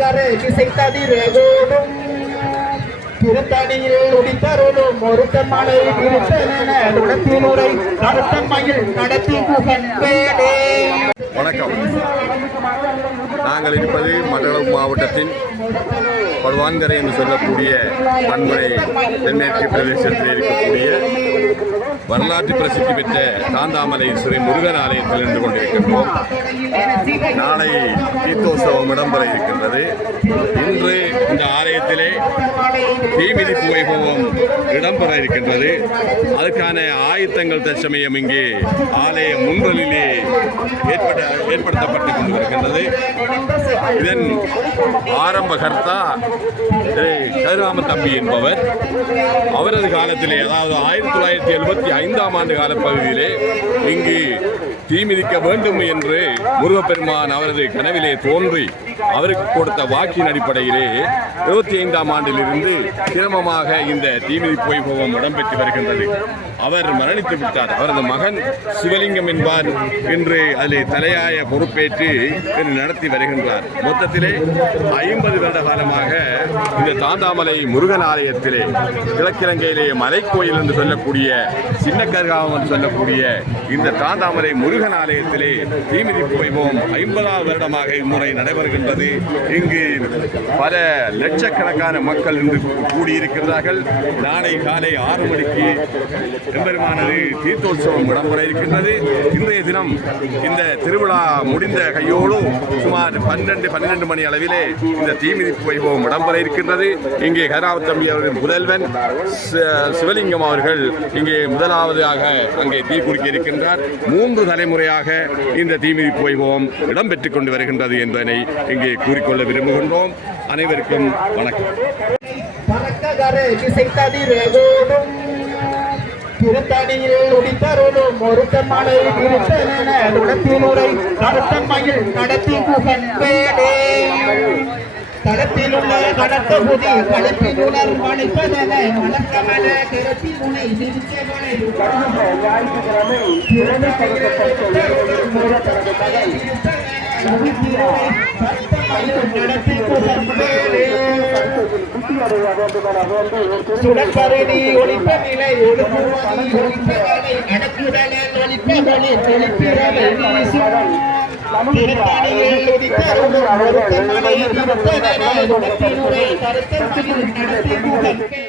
பறக்கதரை இசைத்ததிரேகோடும் திருத்தணியில் உடித்தருளும் ஒருத்தன் மலை நிறுத்தன உடத்தினுரை நடத்தம்மையில் நடத்தி புகழ்வேனே. வணக்கம். நாங்கள் இருப்பது மண்டலம் மாவட்டத்தின் படுவான்கரை என்று சொல்லக்கூடிய மண்முனை தென்மேற்கு பிரதேசத்தில் இருக்கக்கூடிய வரலாற்று பிரசித்தி பெற்ற தாந்தாமலை ஸ்ரீ முருகன் ஆலயத்தில் நின்று கொண்டிருக்கின்றோம். நாளை தீர்த்தோத்சவம் இடம்பெற இருக்கின்றது. இன்று இந்த தீமிதிப்பு வைபவம் இடம்பெற இருக்கின்றது. அதுக்கான ஆயத்தங்கள் தற்சமயம் இங்கே ஆலய முன்றலிலே ஏற்பட ஏற்படுத்தப்பட்டு கொண்டிருக்கின்றது. இதன் ஆரம்பகர்த்தா திரு கதிராம தம்பி என்பவர். அவரது காலத்திலே அதாவது ஆயிரத்தி தொள்ளாயிரத்தி எழுபத்தி ஐந்தாம் ஆண்டு காலப்பகுதியிலே இங்கு தீமிதிக்க வேண்டும் என்று முருகப்பெருமான் அவரது கனவிலே தோன்றி அவருக்கு கொடுத்த வாக்கின் அடிப்படையிலே இருபத்தி ஐந்தாம் ஆண்டிலிருந்து சிரமமாக இந்த தீமிதி வைபவம் இடம்பெற்று வருகின்றது. அவர் மரணித்து விட்டார். அவரது மகன் சிவலிங்கம் என்பார். இன்று அதில் தலையாய பொறுப்பேற்று நடத்தி வருகின்றார். மொத்தத்திலே ஐம்பது வருட காலமாக இந்த தாந்தாமலை முருகன் ஆலயத்திலே கிழக்கிழங்கையிலே மலைக்கோயில் என்று சொல்லக்கூடிய சின்ன கருகாவம் என்று சொல்லக்கூடிய இந்த தாந்தாமலை முருகன் ஆலயத்திலே தீமிதி வைபவம் ஐம்பதாவது வருடமாக இம்முறை என்பது இங்கு பல லட்சக்கணக்கான மக்கள் இன்று கூடியிருக்கிறார்கள். நாளை காலை ஆறு மணிக்கு எம்பெருமானது தீர்த்தோற்சவம் இடம்பெற இருக்கின்றது. இன்றைய தினம் இந்த திருவிழா முடிந்த கையோடு சுமார் பன்னெண்டு பன்னிரண்டு மணி அளவிலே இந்த தீமிதிப்பு வைபவம் இடம்பெற இருக்கின்றது. இங்கே கராவத் தம்பி அவர்களின் முதல்வன் சிவலிங்கம் அவர்கள் இங்கே முதலாவதாக அங்கே தீ குடிக்க இருக்கின்றார். மூன்று தலைமுறையாக இந்த தீமிதிப்பு வைபவம் இடம்பெற்றுக் கொண்டு வருகின்றது என்பதனை இங்கே கூறிக்கொள்ள விரும்புகின்றோம். அனைவருக்கும் வணக்கம். பறக்கதரை இசைத்ததிரேகோடும் திருத்தணியில் உடித்தருளும் ஒருத்தன் மலை உடத்தினுரை நடத்தி உள்ள கடத்த மணிப்பதன மலக்கமல முனை நிச்சயமனை சுடற்பரணி ஒளிப்ப நிலை ஒழுங்குமதி ஒளிப்பகலை அடக்குதலை ஒளிப்பகலை ஒளிப்பிறவை வீசும் திருத்தணியில் உதித்தருளும் ஒருத்தன் மலை திருத்தனே உடத்தினுரை கருத்தன் மகிழ் நடத்தி புகழ்வே